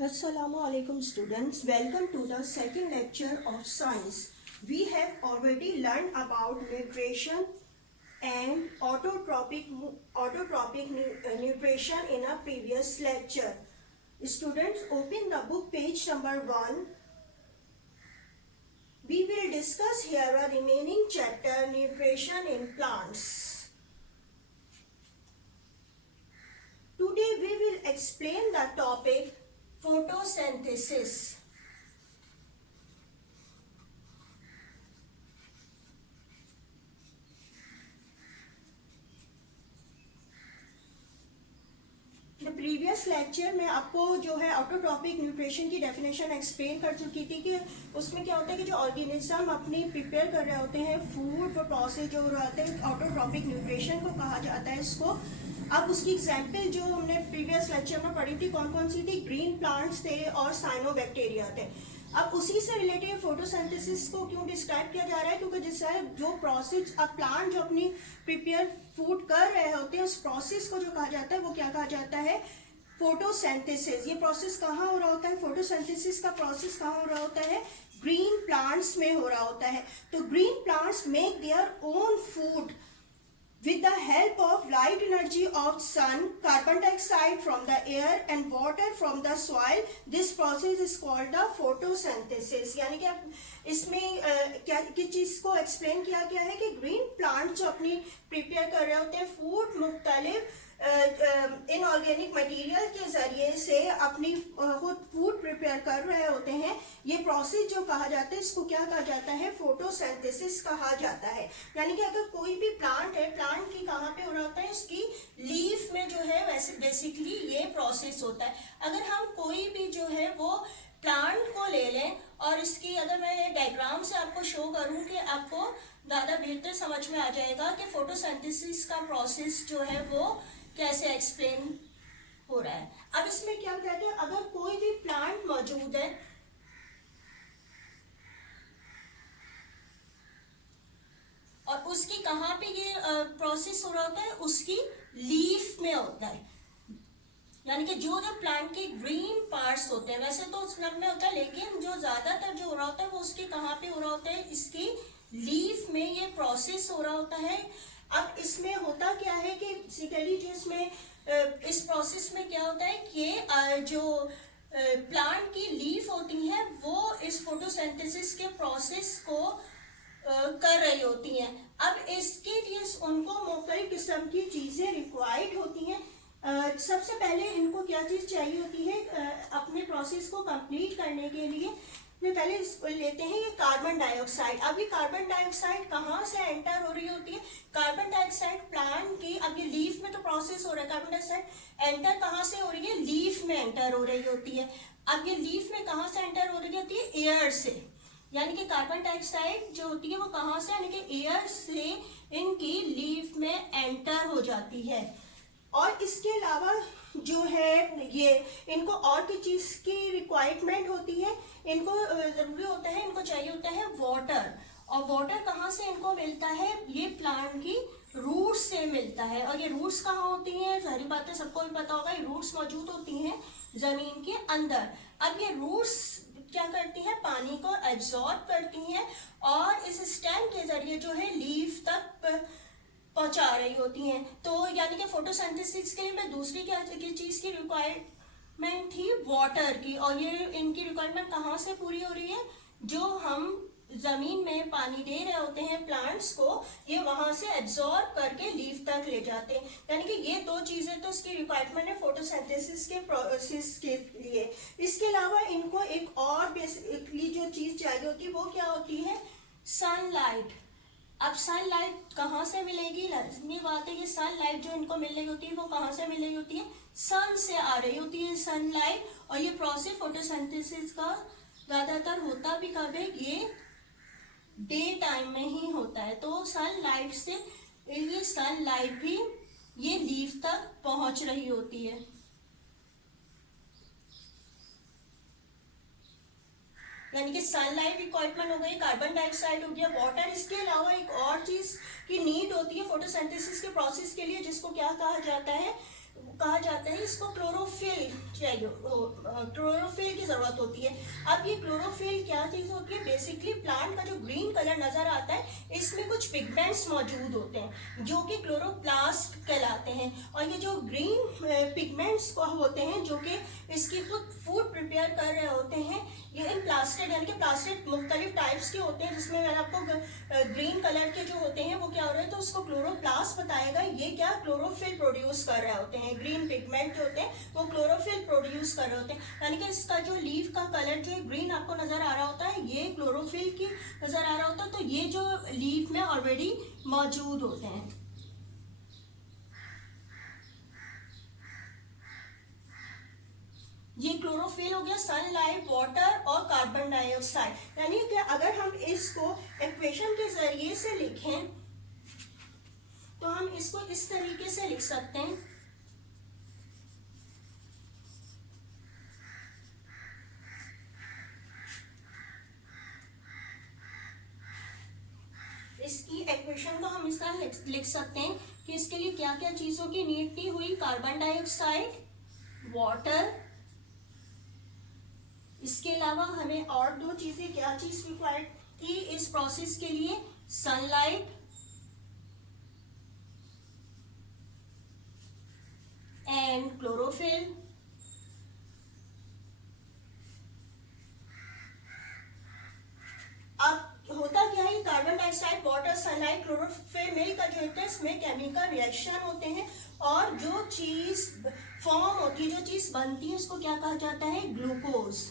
Assalamu alaikum students, welcome to the second lecture of science. We have already learned about nutrition and autotrophic nutrition in a previous lecture. Students, open the book page number 1. We will discuss here a remaining chapter, nutrition in plants. Today we will explain the topic photosynthesis. Previous lecture में आपको जो है autotrophic nutrition की definition explain कर चुकी थी कि उसमें क्या होता है कि जो ऑर्गेनिज्म अपनी प्रिपेयर कर रहे होते हैं फूड फॉर प्रोसेस जो रहते हैं ऑटोट्रॉपिक न्यूट्रिशन को कहा जाता है इसको। अब उसकी एग्जाम्पल जो हमने प्रीवियस लेक्चर में पढ़ी थी कौन कौन सी थी, ग्रीन प्लांट्स थे और साइनोबैक्टीरिया थे। अब उसी से रिलेटेड फोटोसिंथेसिस को क्यों डिस्क्राइब किया जा रहा है, क्योंकि जिससे जो प्रोसेस अब प्लांट जो अपनी प्रिपेयर फूड कर रहे होते हैं उस प्रोसेस को जो कहा जाता है वो क्या कहा जाता है, फोटोसिंथेसिस। ये प्रोसेस कहाँ हो रहा होता है, फोटोसिंथेसिस का प्रोसेस कहाँ हो रहा होता है, ग्रीन प्लांट्स में हो रहा होता है। तो green plants make their own food with the help of light energy of sun, carbon dioxide from the air and water from the soil. This process is called the photosynthesis. यानी कि इसमें क्या किस चीज़ को एक्सप्लेन किया गया है कि ग्रीन प्लांट जो अपनी प्रिपेयर कर रहे होते हैं फूड मुख्तलिफ इनऑर्गेनिक मटेरियल के जरिए से अपनी खुद फूड प्रिपेयर कर रहे होते हैं। ये प्रोसेस जो कहा जाता है इसको क्या कहा जाता है, फोटोसिंथेसिस कहा जाता है। यानी कि अगर कोई भी प्लांट है, प्लांट की कहाँ पे हो रहा होता है, उसकी लीफ में जो है वैसे बेसिकली ये प्रोसेस होता है। अगर हम कोई भी जो है वो प्लांट को ले लें और इसकी अगर मैं डायग्राम से आपको शो करूं कि आपको ज़्यादा बेहतर समझ में आ जाएगा कि फोटोसिंथेसिस का प्रोसेस जो है वो कैसे एक्सप्लेन हो रहा है। अब इसमें क्या कहते हैं, अगर कोई भी प्लांट मौजूद है और उसकी कहाँ पे ये प्रोसेस हो रहा होता है, उसकी लीफ में होता है। यानी कि जो प्लांट के ग्रीन पार्ट्स होते हैं, वैसे तो सब में होता है लेकिन जो ज्यादातर जो हो रहा होता है वो उसके कहाँ पे हो रहा होता है, इसकी लीफ में ये प्रोसेस हो रहा होता है। अब इसमें होता क्या है कि बेसिकली जो इसमें इस प्रोसेस में क्या होता है कि जो प्लांट की लीफ होती है वो इस फोटोसिंथेसिस के प्रोसेस को कर रही होती हैं। अब इसके लिए उनको मुख्तलिफ किस्म की चीज़ें रिक्वायर्ड होती हैं। सबसे पहले इनको क्या चीज़ चाहिए होती है अपने प्रोसेस को कंप्लीट करने के लिए, पहले इसको लेते हैं ये कार्बन डाइऑक्साइड। अब ये कार्बन डाइऑक्साइड कहाँ से एंटर हो रही होती है, कार्बन डाइऑक्साइड प्लांट की, अब ये लीफ में तो प्रोसेस हो रहा है, कार्बन डाइऑक्साइड एंटर कहाँ से हो रही है, लीफ में एंटर हो रही होती है। अब ये लीफ में कहाँ से एंटर हो रही होती है, एयर से। यानी कि कार्बन डाइऑक्साइड जो होती है वो कहाँ से, यानी कि एयर से इनकी लीफ में एंटर हो जाती है। और इसके अलावा जो है ये इनको और की चीज की रिक्वायरमेंट होती है, इनको जरूरी होता है, इनको चाहिए होता है वाटर। और वाटर कहाँ से इनको मिलता है, ये प्लांट की रूट्स से मिलता है। और ये रूट्स कहाँ होती हैं, सारी बातें सबको भी पता होगा, ये रूट्स मौजूद होती हैं जमीन के अंदर। अब ये रूट्स क्या करती हैं, पानी को एब्जॉर्ब करती हैं और इस स्टेम के जरिए जो है लीफ तक पहुंचा रही होती हैं। तो यानी कि फोटोसिंथेसिस के लिए मैं दूसरी क्या चीज़ की रिक्वायरमेंट थी, वाटर की। और ये इनकी रिक्वायरमेंट कहाँ से पूरी हो रही है, जो हम जमीन में पानी दे रहे होते हैं प्लांट्स को, ये वहां से एब्जॉर्ब करके लीफ तक ले जाते हैं। यानी कि ये दो चीजें तो इसकी रिक्वायरमेंट है फोटोसिंथेसिस के प्रोसेस के लिए। इसके अलावा इनको एक और बेसिकली जो चीज चाहिए होती है वो क्या होती है, सनलाइट। अब सनलाइट कहाँ से मिलेगी, लाजमी बात है कि सनलाइट जो इनको मिल रही होती है वो कहाँ से मिल रही होती है, सन से आ रही होती है सनलाइट। और ये प्रोसेस फोटोसिंथेसिस का ज्यादातर होता भी कब है, ये डे टाइम में ही होता है। तो सनलाइट से ये सनलाइट भी ये लीफ तक पहुंच रही होती है। यानी कि सनलाइट रिक्वायरमेंट हो गई, कार्बन डाइऑक्साइड हो गया, वाटर। इसके अलावा एक और चीज की नीड होती है फोटोसिंथेसिस के प्रोसेस के लिए जिसको क्या कहा जाता है, कहा जाता है, इसको क्लोरोफिल चाहिए, क्लोरोफिल की जरूरत होती है। अब ये क्लोरोफिल क्या चीज होती है? बेसिकली प्लांट का जो ग्रीन कलर नजर आता है, इसमें कुछ पिगमेंट्स मौजूद होते हैं जो कि क्लोरोप्लास्ट कहलाते हैं। और ये जो ग्रीन पिगमेंट्स होते हैं जो कि इसकी खुद फूड प्रिपेयर कर रहे होते हैं, ये इन प्लास्टिड, यानी कि प्लास्टिड मुख्तलिफ टाइप्स के होते हैं, जिसमें मैंने आपको ग्रीन कलर के जो होते हैं वो क्या हो रहे हैं, तो उसको क्लोरोप्लास्ट बताएगा। ये क्या क्लोरोफिल प्रोड्यूस कर रहे होते हैं, ग्रीन पिगमेंट जो होते हैं वो क्लोरोफिल प्रोड्यूस कर रहे होते हैं। यानी कि इसका जो लीफ का कलर जो ग्रीन आपको नजर आ रहा होता है, ये क्लोरोफिल की नजर आ रहा होता है, तो ये जो लीफ में ऑलरेडी मौजूद होते हैं। ये क्लोरोफिल हो गया, सनलाइट, वाटर और कार्बन डाइऑक्साइड। यानी कि अगर हम इसको इक्वेशन के जरिए से लिखें तो हम इसको इस तरीके से लिख सकते हैं, इसकी इक्वेशन को हम इस तरह लिख सकते हैं कि इसके लिए क्या क्या चीजों की नीड थी हुई, कार्बन डाइऑक्साइड, वाटर, इसके अलावा हमें और दो चीजें, क्या चीज रिक्वायर्ड थी इस प्रोसेस के लिए, सनलाइट एंड क्लोरोफिल। अब होता क्या है, carbon dioxide, water, sunlight, chlorophyll मिलकर जो होते हैं इसमें केमिकल रिएक्शन होते हैं, और जो चीज फॉर्म होती है, जो चीज बनती है, उसको क्या कहा जाता है, ग्लूकोज।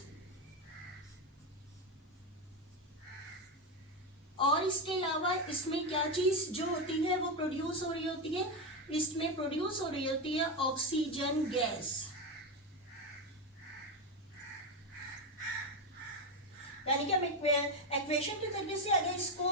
और इसके अलावा इसमें क्या चीज जो होती है वो प्रोड्यूस हो रही होती है, इसमें प्रोड्यूस हो रही होती है ऑक्सीजन गैस। यानी कि हम इक्वेशन के जरिए से अगर इसको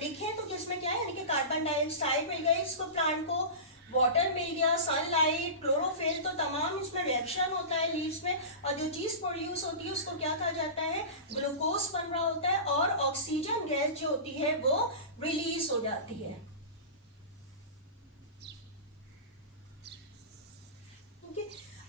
लिखें तो इसमें क्या है, यानी कि कार्बन डाइऑक्साइड मिल गया इसको प्लांट को, वाटर मिल गया, सनलाइट, क्लोरोफिल, तो तमाम इसमें रिएक्शन होता है लीव्स में, और जो चीज प्रोड्यूस होती है उसको क्या कहा जाता है, ग्लूकोज बन रहा होता है, और ऑक्सीजन गैस जो होती है वो रिलीज हो जाती है।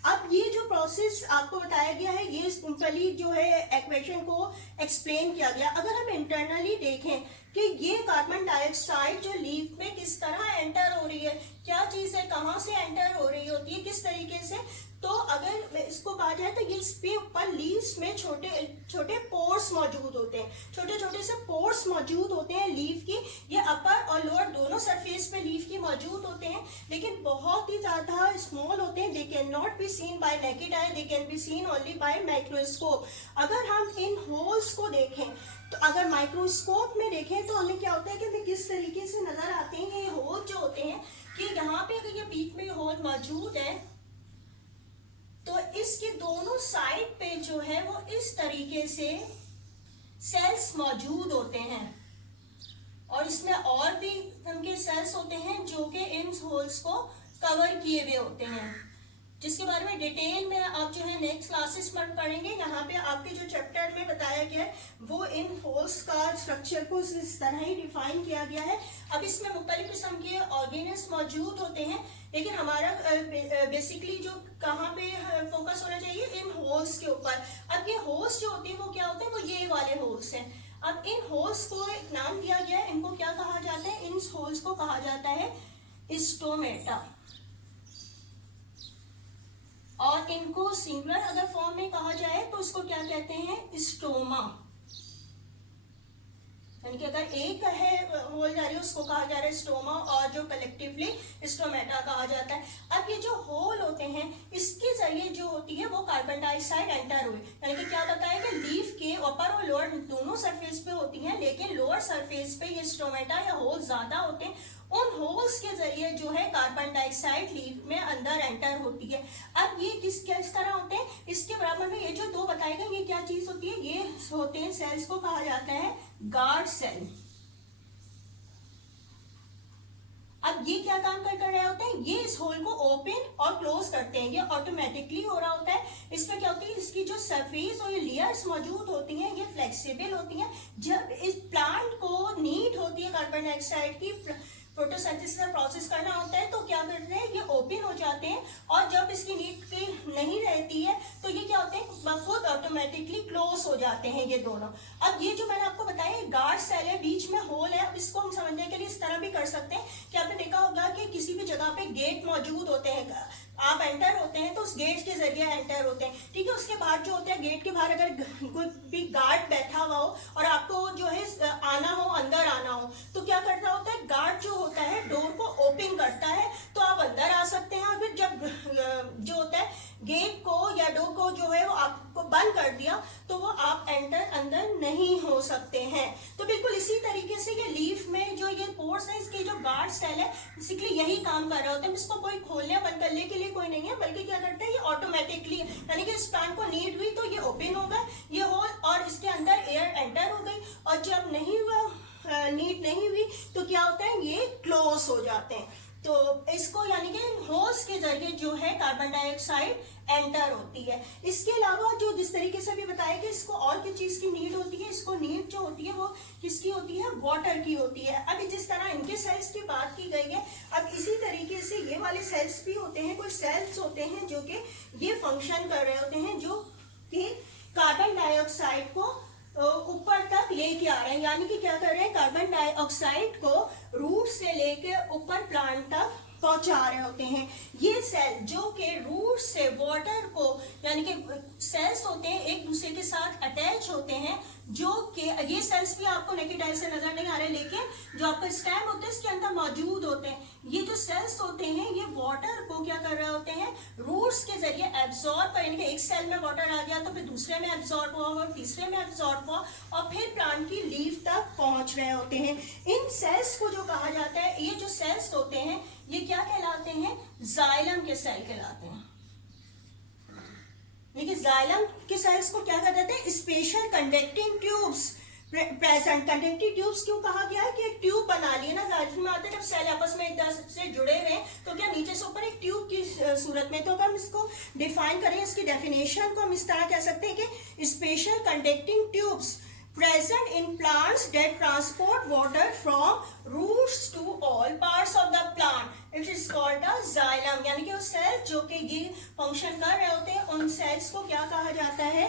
अब ये जो प्रोसेस आपको बताया गया है, ये सिंपली जो है इक्वेशन को एक्सप्लेन किया गया। अगर हम इंटरनली देखें कि ये कार्बन डाइऑक्साइड जो लीफ में किस तरह एंटर हो रही है, क्या चीज है, कहाँ से एंटर हो रही होती है, किस तरीके से, तो अगर इसको कहा जाए तो ये इसके ऊपर लीव्स में छोटे छोटे पोर्स मौजूद होते हैं, छोटे छोटे से पोर्स मौजूद होते हैं लीफ की। ये अपर और लोअर दोनों सरफेस पे लीफ की मौजूद होते हैं, लेकिन बहुत ही ज्यादा स्मॉल होते हैं। They can not be seen bye naked eye, they can be seen only by microscope. अगर हम इन होल्स को देखें तो अगर माइक्रोस्कोप में देखें तो हमें क्या होता है कि हमें किस तरीके से नजर आते हैं ये होल जो होते हैं, कि यहाँ पे अगर ये बीच में होल मौजूद है तो इसके दोनों साइड पे जो है वो इस तरीके से सेल्स मौजूद होते हैं, और इसमें और भी उनके सेल्स होते हैं जो कि इन होल्स को कवर किए हुए होते हैं, जिसके बारे में डिटेल में आप जो है नेक्स्ट क्लासेस में पढ़ेंगे। यहाँ पे आपके जो चैप्टर में बताया गया है वो इन होल्स का स्ट्रक्चर को इस तरह ही डिफाइन किया गया है। अब इसमें मुख्तलिफ किस्म के ऑर्गेनिल्स मौजूद होते हैं, लेकिन हमारा बेसिकली जो कहाँ पे फोकस होना चाहिए, इन होल्स के ऊपर। अब ये होल्स जो होते हैं वो क्या होते हैं, वो ये वाले होल्स हैं। अब इन होल्स को एक नाम दिया गया है, इनको क्या कहा जाता है, इन होल्स को कहा जाता है स्टोमेटा, और इनको सिंगुलर अगर फॉर्म में कहा जाए तो उसको क्या कहते हैं, स्टोमा। यानी कि अगर एक है होल जा रही है उसको कहा जा रहा है स्टोमा, और जो कलेक्टिवली स्टोमेटा कहा जाता है। अब ये जो होल होते हैं इसके जरिए जो होती है वो कार्बन डाइऑक्साइड एंटर हुई, यानी कि क्या बताया कि लीफ के ऊपर और लोअर दोनों सरफेस पे होती हैं, लेकिन लोअर सरफेस पे ये स्टोमेटा या होल ज्यादा होते हैं। उन होल्स के जरिए जो है कार्बन डाइऑक्साइड लीफ में अंदर एंटर होती है। अब ये किस तरह होते हैं, इसके बराबर में ये जो दो बताए गए, ये क्या चीज होती है, ये होते हैं सेल्स को कहा जाता है गार्ड सेल। अब ये क्या काम कर रहे होते हैं, ये इस होल को ओपन और क्लोज करते हैं, ये ऑटोमेटिकली हो रहा होता है। इसमें क्या होती है, इसकी जो सरफेस और ये लेयर्स मौजूद होती हैं ये फ्लेक्सिबल होती हैं। जब इस प्लांट को नीड होती है कार्बन डाइऑक्साइड की फोटोसिंथेसिस का प्रोसेस करना होता है तो क्या करते हैं, ये ओपन हो जाते हैं, और जब इसकी नीड की नहीं रहती है तो ये क्या होते हैं, खुद ऑटोमेटिकली क्लोज हो जाते हैं ये दोनों। अब ये जो मैंने आपको बताया गार्ड सेल है, बीच में होल है, अब इसको हम समझने के लिए इस तरह भी कर सकते हैं कि आपने देखा होगा कि किसी भी जगह पे गेट मौजूद होते हैं, आप एंटर होते हैं तो उस गेट के जरिए एंटर होते हैं, ठीक है। उसके बाद जो होता है गेट के बाहर अगर कोई भी गार्ड बैठा हुआ हो और आपको जो है आना हो, अंदर आना हो, तो क्या करना होता है, गार्ड जो होता है डोर को ओपन करता है तो आप अंदर आ सकते हैं। और फिर जब जो होता है गेट को या डोर को जो है वो आपको बंद कर दिया तो वो आप अंदर नहीं हो सकते हैं। तो बिल्कुल इसी तरीके से ये लीफ में जो ये पोर्स है, इसके जो गार्ड सेल है बेसिकली यही काम कर रहे होते हैं। इसको कोई खोलने बंद करने के लिए कोई नहीं है, बल्कि क्या करते हैं ये ऑटोमेटिकली, यानी कि इस प्लांट को नीड हुई तो ये ओपन होगा ये होल और इसके अंदर एयर एंटर हो गई, और जब नहीं हुआ नीड नहीं हुई तो क्या होता है ये क्लोज हो जाते हैं। तो इसको यानी कि होल्स के जरिए जो है कार्बन डाइऑक्साइड एंटर होती है। इसके अलावा जो जिस तरीके से भी बताया कि इसको और किस चीज की नीड होती है, इसको नीड जो होती है वो किसकी होती है, वाटर की होती है। अभी जिस तरह इनके सेल्स की बात की गई है, अब इसी तरीके से ये वाले सेल्स भी होते हैं, कुछ सेल्स होते हैं जो कि ये फंक्शन कर रहे होते हैं, जो कि कार्बन डाइऑक्साइड को ऊपर तक लेके आ रहे हैं, यानी कि क्या कर रहे हैं, कार्बन डाइऑक्साइड को रूट से लेके ऊपर प्लांट तक पहुंचा रहे होते हैं। ये सेल जो कि रूट से वाटर को, यानी कि सेल्स होते हैं एक दूसरे के साथ अटैच होते हैं, जो कि ये सेल्स भी आपको नेकेड आई से नजर नहीं आ रहे, लेकिन जो आपका स्टेम होता है इसके अंदर मौजूद होते हैं। ये जो सेल्स होते हैं ये वाटर को क्या कर रहे होते हैं, रूट्स के जरिए एब्जॉर्ब कर, यानी कि एक सेल में वाटर आ गया तो फिर दूसरे में एब्जॉर्ब हुआ और तीसरे में एब्जॉर्ब हुआ और फिर प्लांट की लीफ तक पहुंच रहे होते हैं। इन सेल्स को जो कहा जाता है, ये जो सेल्स होते हैं ये क्या कहलाते हैं, जाइलम के सेल कहलाते हैं। देखिए जाइलम के सेल्स को क्या कहते हैं, special conducting tubes present. Conducting tubes क्यों कहा गया है कि एक ट्यूब बना लिए ना, जाइलम में आते हैं जब सेल आपस में एक दूसरे से जुड़े हुए तो क्या नीचे से ऊपर एक ट्यूब की सूरत में। तो अगर हम इसको डिफाइन करें, इसकी डेफिनेशन को हम इस तरह कह सकते हैं कि special conducting tubes present in plants that transport water from roots to all parts of the plant. It is called a xylem. यानी कि वो सेल्स जो कि ये फंक्शन कर रहे होते हैं उन सेल्स को क्या कहा जाता है,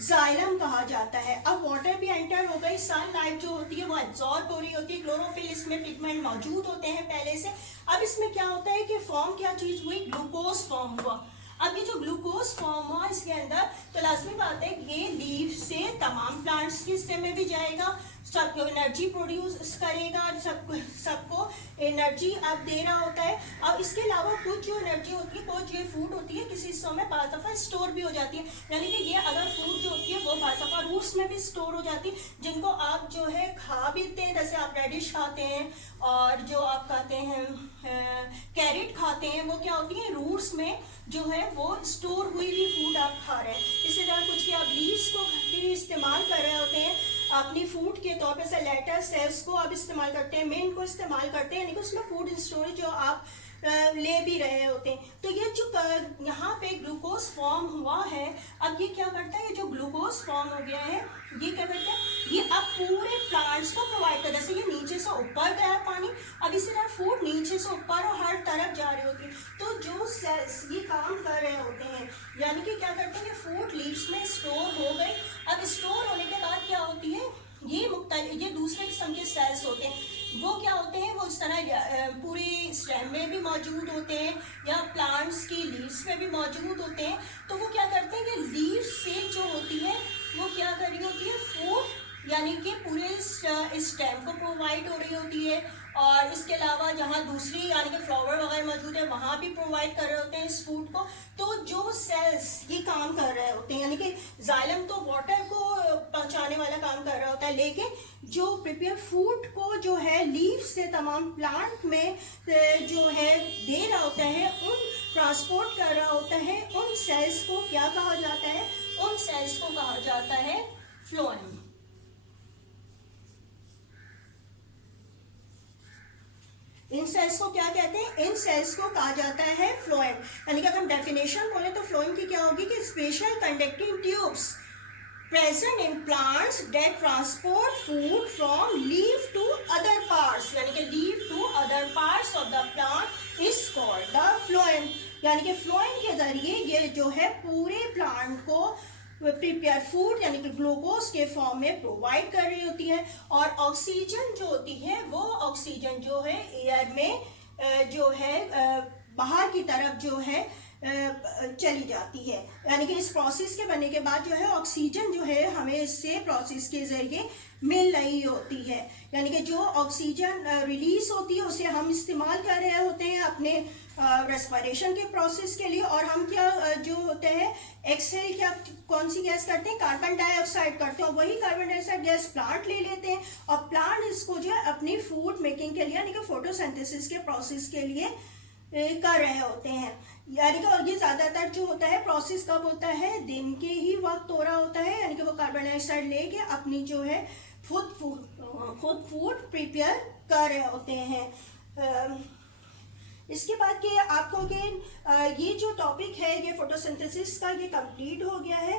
जाइलम कहा जाता है। अब वाटर भी एंटर हो गई, सनलाइट जो होती है वो एब्जॉर्ब हो रही होती है, क्लोरोफिल इसमें पिगमेंट मौजूद होते हैं पहले से। अब इसमें क्या होता है कि फॉर्म क्या चीज हुई, ग्लूकोज फॉर्म हुआ। अब ये जो ग्लूकोज फॉर्म हुआ इसके अंदर, तो लाजमी बात है ये लीफ से तमाम प्लांट्स के हिस्से में भी जाएगा, सबको एनर्जी प्रोड्यूस करेगा, सबको एनर्जी अब दे रहा होता है। अब इसके अलावा कुछ जो एनर्जी होती है, कुछ ये फूड होती है किसी हिस्सों में बाज़ दफ़ा स्टोर भी हो जाती है, यानी कि ये अगर फूड जो होती है वो बाज़ दफ़ा रूट्स में भी स्टोर हो जाती है, जिनको आप जो है खा भी हैं, जैसे आप रेडिश खाते हैं और जो आप खाते हैं कैरेट खाते हैं, वो क्या होती है रूट्स में जो है वो स्टोर हुई हुई फूड आप खा रहे हैं। इसी तरह कुछ कि आप लीव्स को भी इस्तेमाल कर रहे होते हैं अपनी फूड के तौर पे, लेटस सेल्स को आप इस्तेमाल करते हैं, मिंट को इस्तेमाल करते हैं, यानी कि उसमें फूड स्टोरेज जो आप ले भी रहे होते हैं। तो ये जो यहाँ पे ग्लूकोज फॉर्म हुआ है, अब ये क्या करता है, ये जो ग्लूकोज फॉर्म हो गया है ये क्या करता है, ये अब पूरे प्लांट्स को प्रोवाइड करता है। जैसे ये नीचे से ऊपर गया पानी, अब इसी तरह फूड नीचे से ऊपर और हर तरफ जा रही होती है। तो जो सेल्स ये काम कर रहे होते हैं, यानी कि क्या करते हैं, ये फूड लीव्स में स्टोर हो गए। अब स्टोर होने के बाद क्या होती है, ये दूसरे किस्म के सेल्स होते हैं, वो क्या होते हैं, वो इस तरह पूरी स्टेम में भी मौजूद होते हैं या प्लांट्स की लीव्स में भी मौजूद होते हैं। तो वो क्या करते हैं कि लीव्स से जो होती है वो क्या कर रही होती है, फूड यानी कि पूरे स्टेम को प्रोवाइड हो रही होती है, और इसके अलावा जहाँ दूसरी यानी कि फ्लावर वगैरह मौजूद है वहाँ भी प्रोवाइड कर रहे होते हैं इस फूड को। तो जो सेल्स ये काम कर रहे होते हैं, यानी कि जाइलम तो वाटर को पहुँचाने वाला काम कर रहा होता है, लेकिन जो प्रिपेयर फूड को जो है लीफ से तमाम प्लांट में जो है दे रहा होता है, उन ट्रांसपोर्ट कर रहा होता है, उन सेल्स को क्या कहा जाता है, उन सेल्स को कहा जाता है फ्लोएम। इन सेल्स को क्या कहते हैं, इन सेल्स को कहा जाता है फ्लोएम। यानी कि अगर हम डेफिनेशन बोले तो फ्लोएम की क्या होगी कि special conducting tubes present in plants that transport food from leaf to other parts, यानी कि leaf to other parts of the plant is called the phloem। यानी कि phloem के जरिए ये जो है पूरे प्लांट को प्रिपेयर फूड यानी कि ग्लूकोज के फॉर्म में प्रोवाइड कर रही होती है, और ऑक्सीजन जो होती है वो ऑक्सीजन जो है एयर में जो है बाहर की तरफ जो है चली जाती है। यानी कि इस प्रोसेस के बनने के बाद जो है ऑक्सीजन जो है हमें इससे प्रोसेस के जरिए मिल रही होती है। यानी कि जो ऑक्सीजन रिलीज होती है उसे हम इस्तेमाल कर रहे होते हैं अपने रेस्पिरेशन के प्रोसेस के लिए, और हम क्या जो होते हैं एक्सेल क्या कौन सी गैस करते हैं, कार्बन डाइऑक्साइड करते हैं, वही कार्बन डाइऑक्साइड गैस प्लांट ले लेते हैं और प्लांट इसको जो है अपनी फूड मेकिंग के लिए यानी कि फोटोसिंथेसिस के प्रोसेस के लिए कर रहे होते हैं। यानी कि और ये ज़्यादातर जो होता है प्रोसेस कब होता है, दिन के ही वक्त हो रहा होता है, यानी कि वो कार्बन डाइऑक्साइड लेके अपनी जो है खुद फूड प्रिपेयर कर रहे होते हैं। इसके बाद कि आपको कि ये जो टॉपिक है ये फोटोसिंथेसिस का ये कंप्लीट हो गया है।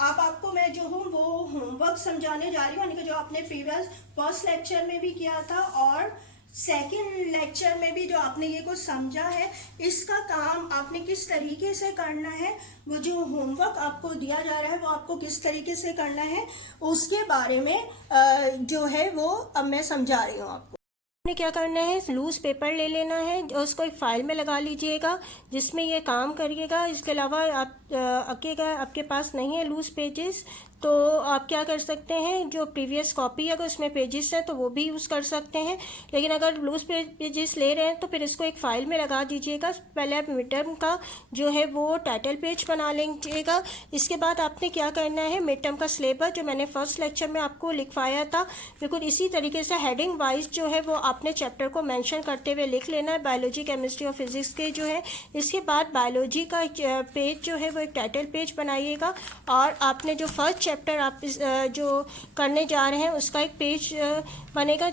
आपको मैं जो हूँ वो होमवर्क समझाने जा रही हूँ, यानी कि जो आपने प्रीवियस फर्स्ट लेक्चर में भी किया था और सेकेंड लेक्चर में भी जो आपने ये कुछ समझा है, इसका काम आपने किस तरीके से करना है, वो जो होमवर्क आपको दिया जा रहा है वो आपको किस तरीके से करना है उसके बारे में जो है वो अब मैं समझा रही हूँ आपको। आपने क्या करना है, लूज पेपर ले लेना है और उसको एक फाइल में लगा लीजिएगा जिसमें ये काम करिएगा। इसके अलावा आपके पास नहीं है लूज पेजेस तो आप क्या कर सकते हैं, जो प्रीवियस कॉपी अगर उसमें पेजेस है तो वो भी यूज़ कर सकते हैं, लेकिन अगर लूज पेजेस ले रहे हैं तो फिर इसको एक फाइल में लगा दीजिएगा। पहले आप मिड टर्म का जो है वो टाइटल पेज बना लीजिएगा। इसके बाद आपने क्या करना है, मिड टर्म का सिलेबस जो मैंने फर्स्ट लेक्चर में आपको लिखवाया था बिल्कुल इसी तरीके से हेडिंग वाइज जो है वो आपने चैप्टर को मेंशन करते हुए लिख लेना है, बायोलॉजी केमिस्ट्री और फिजिक्स के जो है। इसके बाद बायोलॉजी का पेज जो है वो एक टाइटल पेज बनाइएगा, और आपने जो फर्स्ट चैप्टर आप जो करने जा रहे हैं उसका एक पेज बनेगा।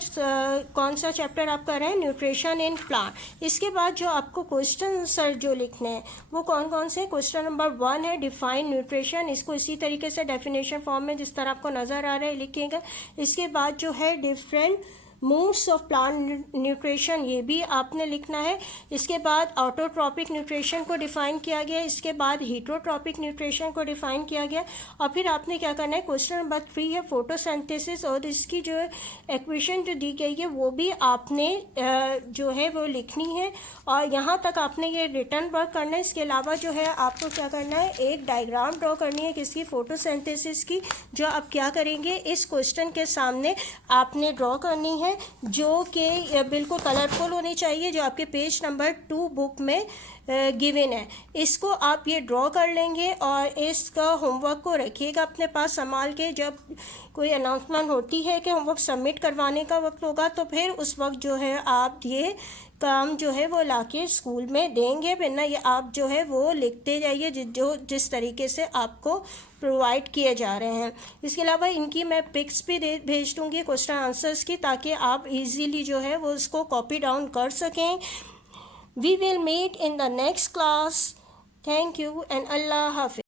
कौन सा चैप्टर आप कर रहे हैं, न्यूट्रिशन इन प्लांट। इसके बाद जो आपको क्वेश्चन आंसर जो लिखने हैं वो कौन कौन से, क्वेश्चन नंबर 1 है डिफाइन न्यूट्रिशन, इसको इसी तरीके से डेफिनेशन फॉर्म में जिस तरह आपको नज़र आ रहा है लिखिएगा। इसके बाद जो है different modes of plant nutrition, ये भी आपने लिखना है। इसके बाद ऑटोट्रॉपिक न्यूट्रिशन को डिफाइन किया गया, इसके बाद हीटरोट्रॉपिक न्यूट्रिशन को डिफाइन किया गया, और फिर आपने क्या करना है, क्वेश्चन नंबर 3 है फोटोसिंथेसिस, और इसकी जो इक्वेशन जो दी गई है वो भी आपने जो है वो लिखनी है, और यहाँ तक आपने ये रिटर्न वर्क करना है। इसके अलावा जो है आपको क्या करना है, एक डायग्राम ड्रॉ करनी है किसकी, फोटोसिंथेसिस की, जो आप क्या करेंगे इस क्वेश्चन के सामने आपने ड्रॉ करनी है, जो कि बिल्कुल कलरफुल होनी चाहिए, जो आपके पेज नंबर 2 बुक में गिवन है। इसको आप ये ड्रॉ कर लेंगे और इसका होमवर्क को रखिएगा अपने पास संभाल के। जब कोई अनाउंसमेंट होती है कि होमवर्क सबमिट करवाने का वक्त होगा तो फिर उस वक्त जो है आप ये काम जो है वो लाके स्कूल में देंगे, वरना ये आप जो है वो लिखते जाइए जिस तरीके से आपको प्रोवाइड किए जा रहे हैं। इसके अलावा इनकी मैं पिक्स भी भेज दूँगी क्वेश्चन आंसर्स की, ताकि आप इजीली जो है वो उसको कॉपी डाउन कर सकें। We will meet in the next class. Thank you and Allah हाफिज़।